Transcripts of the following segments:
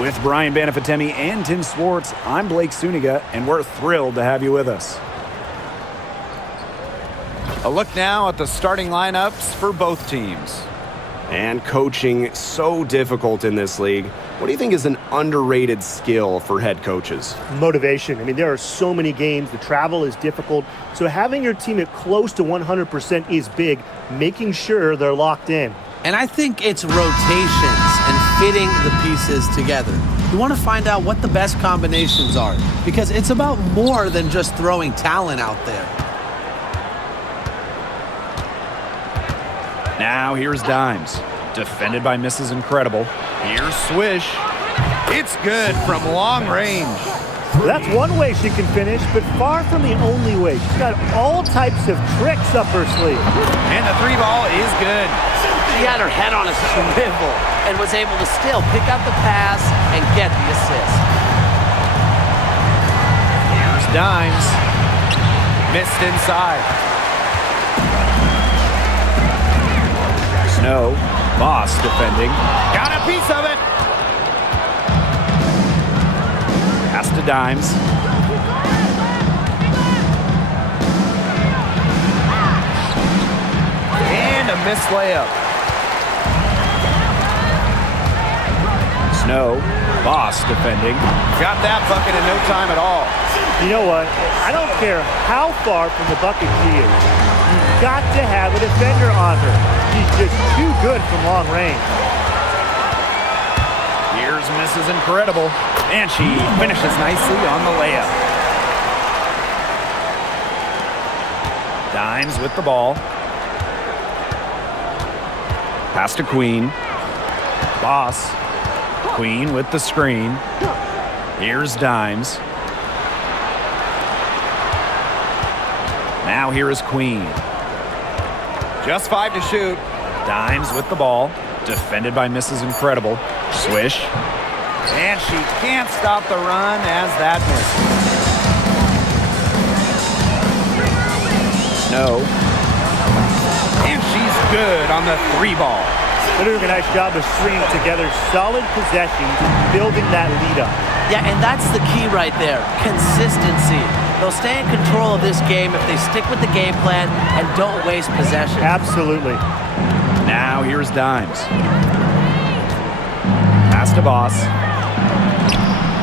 With Brian Banafitemi and Tim Swartz, I'm Blake Suniga, and we're thrilled to have you with us. A look now at the starting lineups for both teams. And coaching so difficult in this league. What do you think is an underrated skill for head coaches? Motivation. I mean, there are so many games. The travel is difficult. So having your team at close to 100% is big, making sure they're locked in. And I think it's rotations and fitting the pieces together. You want to find out what the best combinations are because it's about more than just throwing talent out there. Now here's Dimes, defended by Mrs. Incredible. Here's Swish. It's good from long range. Well, that's one way she can finish, but far from the only way. She's got all types of tricks up her sleeve. And the three ball is good. She had her head on a swivel and was able to still pick up the pass and get the assist. Here's Dimes. Missed inside. Snow. Boss defending. Got a piece of it. Pass to Dimes. And a missed layup. Snow. Boss defending. Got that bucket in no time at all. You know what? I don't care how far from the bucket she is. You've got to have a defender on her. She's just too good from long range. Here's Mrs. Incredible, and she finishes nicely on the layup. Dimes with the ball. Pass to Queen. Boss. Queen with the screen. Here's Dimes. Now here is Queen. Just 5 to shoot. Dimes with the ball. Defended by Mrs. Incredible. Swish. And she can't stop the run as that misses. Snow. And she's good on the three ball. They're doing a nice job of stringing together solid possessions, building that lead up. Yeah, and that's the key right there, consistency. They'll stay in control of this game if they stick with the game plan and don't waste possession. Absolutely. Now here's Dimes. Pass to Boss.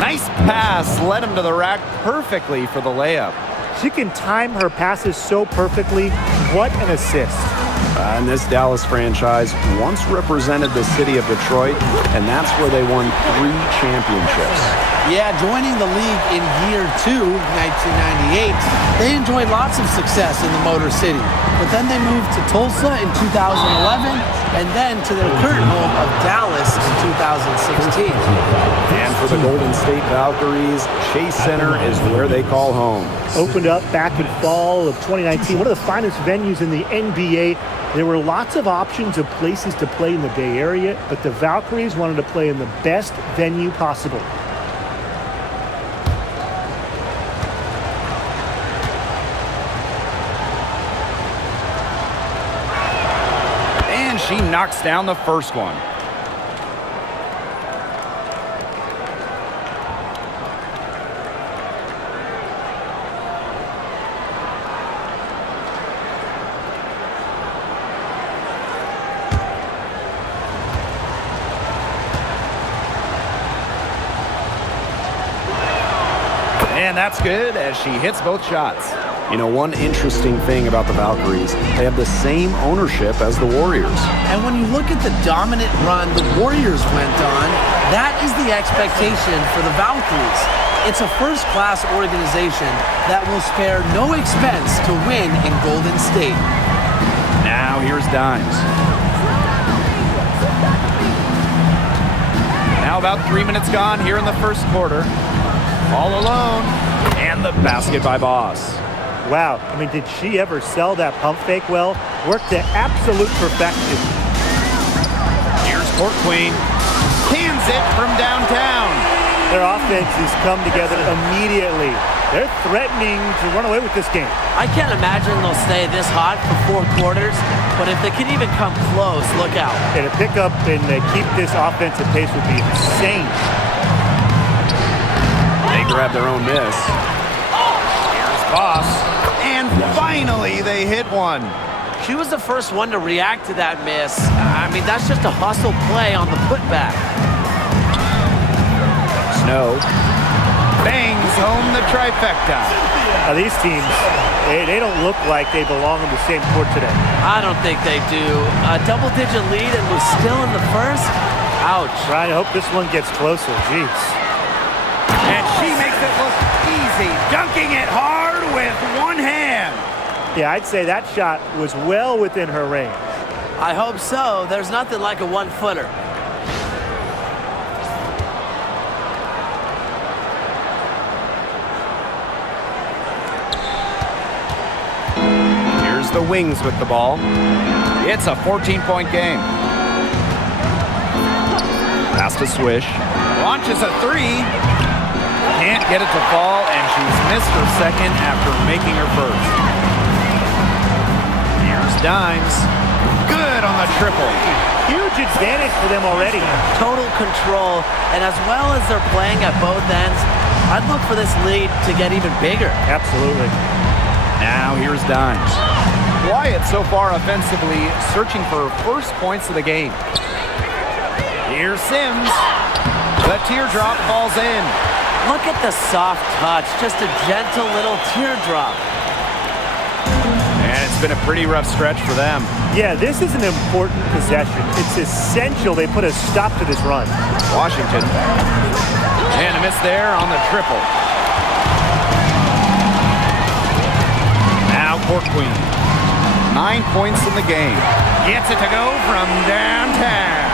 Nice pass, led him to the rack perfectly for the layup. She can time her passes so perfectly. What an assist. And this Dallas franchise once represented the city of Detroit, and that's where they won 3 championships. Yeah, joining the league in year 2, 1998, they enjoyed lots of success in the Motor City. But then they moved to Tulsa in 2011, and then to their current home of Dallas in 2016. And for the Golden State Valkyries, Chase Center is where they call home. Opened up back in fall of 2019, one of the finest venues in the NBA. There were lots of options of places to play in the Bay Area, but the Valkyries wanted to play in the best venue possible. And she knocks down the first one. And that's good as she hits both shots. You know, one interesting thing about the Valkyries, they have the same ownership as the Warriors. And when you look at the dominant run the Warriors went on, that is the expectation for the Valkyries. It's a first-class organization that will spare no expense to win in Golden State. Now here's Dimes. Now about 3 minutes gone here in the first quarter. All alone, and the basket by Boss. Wow, I mean, did she ever sell that pump fake well? Worked to absolute perfection. Here's Court Queen. Cans it from downtown. Their offenses come together immediately. They're threatening to run away with this game. I can't imagine they'll stay this hot for 4 quarters, but if they can even come close, look out. And to pick up and keep this offensive pace would be insane. grab their own miss. Here's Boss. And finally, they hit one. She was the first one to react to that miss. I mean, that's just a hustle play on the putback. Snow. Bangs home the trifecta. Now these teams, they don't look like they belong on the same court today. I don't think they do. A double-digit lead and we're still in the first? Ouch. Ryan, I hope this one gets closer. Jeez. And she makes it look easy, dunking it hard with one hand. Yeah, I'd say that shot was well within her range. I hope so. There's nothing like a one-footer. Here's the Wings with the ball. It's a 14-point game. Pass to Swish. Launches a three. Can't get it to fall, and she's missed her second after making her first. Here's Dimes. Good on the triple. Huge advantage for them already. Total control, and as well as they're playing at both ends, I'd look for this lead to get even bigger. Absolutely. Now here's Dimes. Wyatt so far offensively searching for first points of the game. Here's Sims. The teardrop falls in. Look at the soft touch, just a gentle little teardrop. And it's been a pretty rough stretch for them. Yeah, this is an important possession. It's essential they put a stop to this run. Washington. And a miss there on the triple. Now Court Queen. 9 points in the game. Gets it to go from downtown.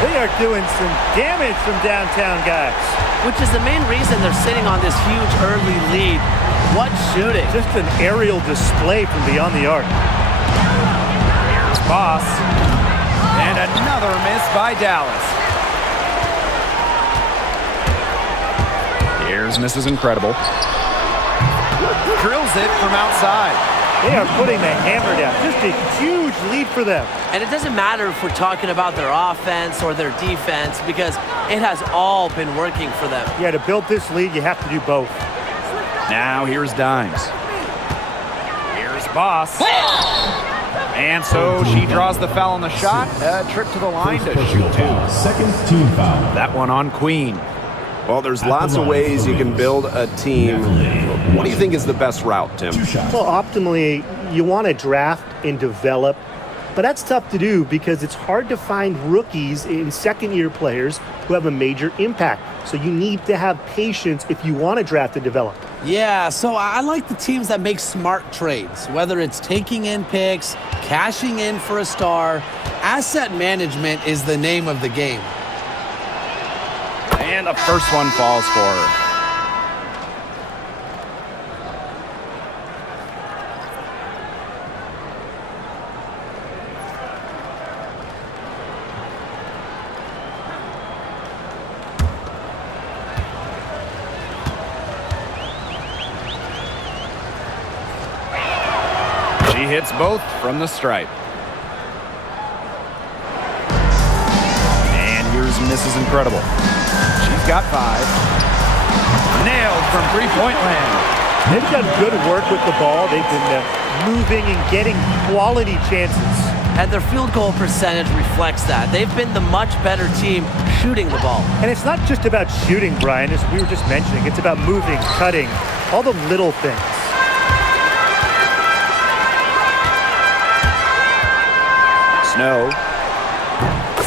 They are doing some damage from downtown, guys. Which is the main reason they're sitting on this huge early lead. What shooting. Just an aerial display from beyond the arc. Here's Boss. And another miss by Dallas. Here's Mrs. Incredible. Drills it from outside. They are putting the hammer down. Just a huge lead for them. And it doesn't matter if we're talking about their offense or their defense because it has all been working for them. Yeah, to build this lead, you have to do both. Now here's Dimes. Here's Boss. And so she draws the foul on the shot. A trip to the line to shoot two. Second team foul. That one on Queen. Well, there's lots of ways you can build a team. What do you think is the best route, Tim? Well, optimally, you want to draft and develop, but that's tough to do because it's hard to find rookies in second-year players who have a major impact. So you need to have patience if you want to draft and develop. Yeah, so I like the teams that make smart trades, whether it's taking in picks, cashing in for a star. Asset management is the name of the game. And the first one falls for her. She hits both from the stripe. And here's Mrs. Incredible. She's got 5. Nailed from three-point land. They've done good work with the ball. They've been moving and getting quality chances. And their field goal percentage reflects that. They've been the much better team shooting the ball. And it's not just about shooting, Brian, as we were just mentioning. It's about moving, cutting, all the little things. Snow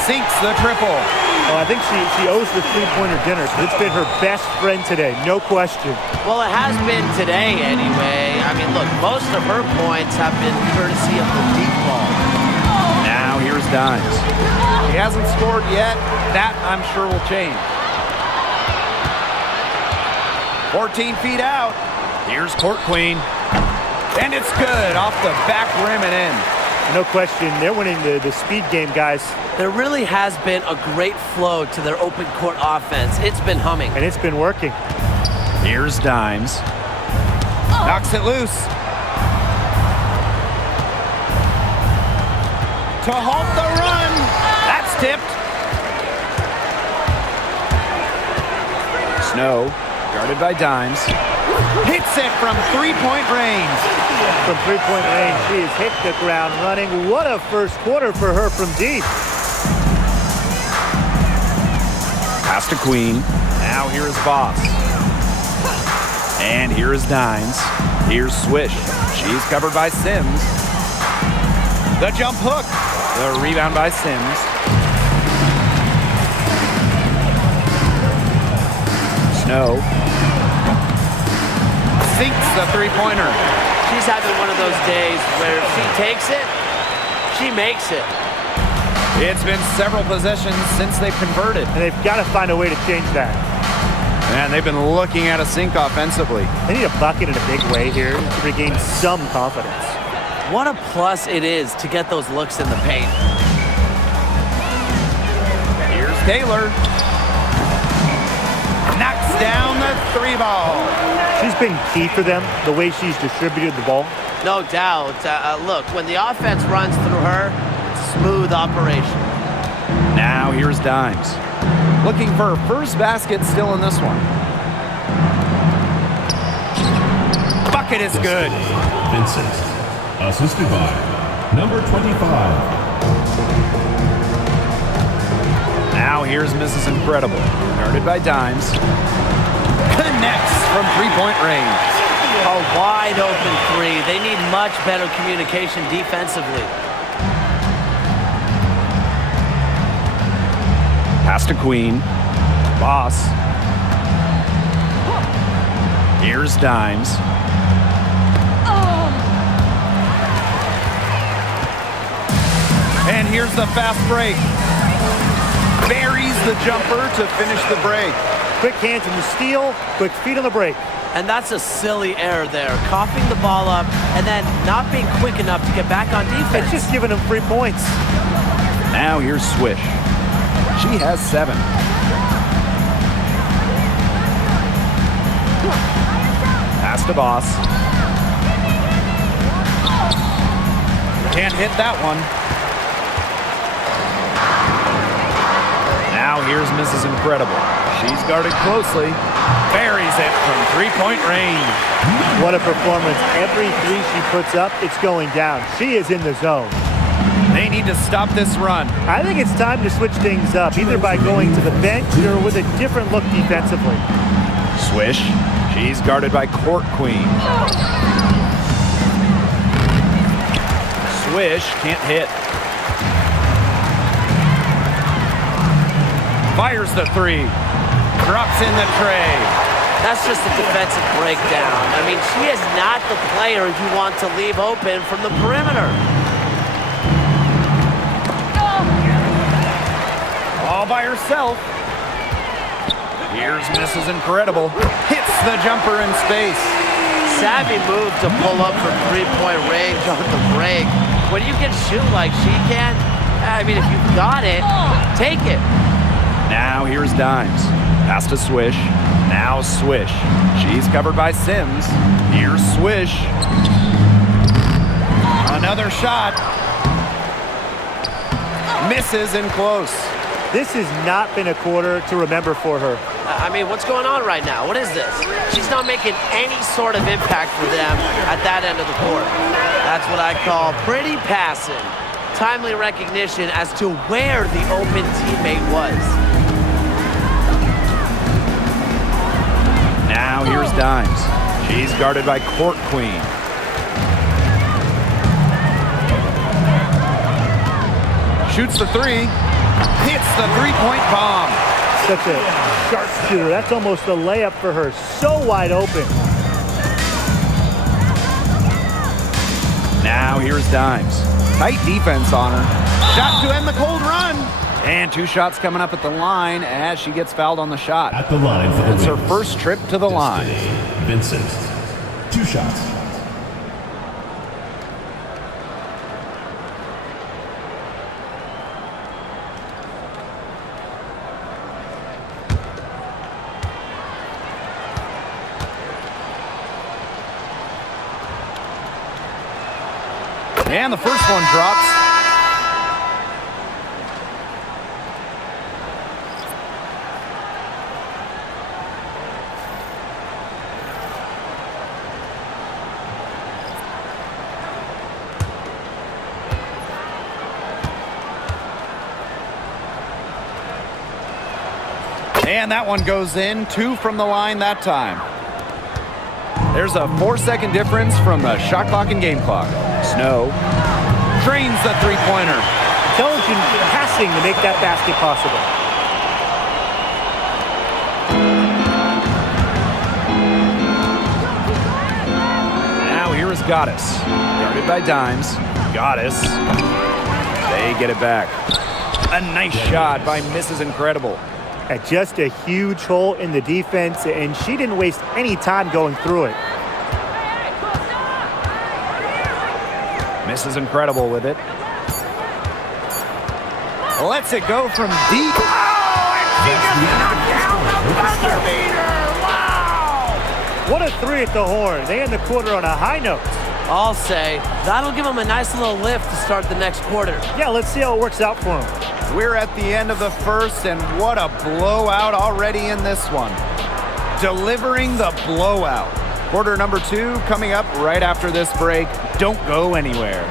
sinks the triple. Oh, I think she owes the three-pointer dinner because it's been her best friend today, no question. Well, it has been today anyway. I mean, look, most of her points have been courtesy of the deep ball. Now here's Dimes. He hasn't scored yet. That, I'm sure, will change. 14 feet out. Here's Court Queen. And it's good off the back rim and in. No question, they're winning the speed game, guys. There really has been a great flow to their open court offense. It's been humming. And it's been working. Here's Dimes. Knocks it loose. To halt the run. That's tipped. Snow guarded by Dimes. Hits it from three-point range. From three-point range, she has hit the ground running. What a first quarter for her from deep. Pass to Queen. Now here's Boss. And here is Dimes. Here's Swish. She's covered by Sims. The jump hook. The rebound by Sims. Snow. Sinks the three-pointer. She's having one of those days where if she takes it, she makes it. It's been several possessions since they've converted. And they've got to find a way to change that. And they've been looking at a sink offensively. They need a bucket in a big way here to regain some confidence. What a plus it is to get those looks in the paint. Here's Taylor. Knocks down the three ball. She's been key for them, the way she's distributed the ball. No doubt. Look, when the offense runs through her, it's a smooth operation. Now here's Dimes. Looking for her first basket still in this one. Bucket is good. Vincent, assisted by number 25. Now here's Mrs. Incredible. Guarded by Dimes. Connects from three-point range. A wide open three. They need much better communication defensively. Pass to Queen. Boss. Here's Dimes. And here's the fast break. Buries the jumper to finish the break. Quick hands in the steal, quick feet on the break. And that's a silly error there. Coughing the ball up and then not being quick enough to get back on defense. It's just giving them 3 points. Now here's Swish. She has 7. Pass to Boss. Can't hit that one. Now here's Mrs. Incredible. She's guarded closely. Buries it from three-point range. What a performance. Every three she puts up, it's going down. She is in the zone. They need to stop this run. I think it's time to switch things up, either by going to the bench or with a different look defensively. Swish. She's guarded by Court Queen. Swish can't hit. Fires the three. Drops in the tray. That's just a defensive breakdown. I mean, she is not the player you want to leave open from the perimeter. All by herself. Here's Mrs. Incredible. Hits the jumper in space. Savvy move to pull up from three-point range on the break. When you can shoot like she can, I mean, if you've got it, take it. Now here's Dimes. Pass to Swish. Now Swish. She's covered by Sims. Here's Swish. Another shot. Misses in close. This has not been a quarter to remember for her. I mean, what's going on right now? What is this? She's not making any sort of impact for them at that end of the court. That's what I call pretty passive. Timely recognition as to where the open teammate was. Now here's Dimes. She's guarded by Court Queen. Shoots the three. Hits the three-point bomb. Such a sharp shooter. That's almost a layup for her. So wide open. Now here's Dimes. Tight defense on her. Shot to end the cold run. And 2 shots coming up at the line as she gets fouled on the shot. At the line for the It's her wins. first trip to the line. Vincent, 2 shots. And the first one drops. And that one goes in. 2 from the line that time. There's a 4-second difference from the shot clock and game clock. Snow drains the three-pointer. Intelligent passing to make that basket possible. Now here is Gaddis. Guarded by Dimes. Gaddis. They get it back. A nice shot by Mrs. Incredible. At just a huge hole in the defense, and she didn't waste any time going through it. Mrs. Incredible with it. Lets it go from deep. Oh, and she just knocked down the buzzer beater. Wow! What a 3 at the horn. They end the quarter on a high note. I'll say that'll give them a nice little lift to start the next quarter. Yeah, let's see how it works out for them. We're at the end of the first, and what a blowout already in this one. Delivering the blowout. Quarter number 2 coming up right after this break. Don't go anywhere.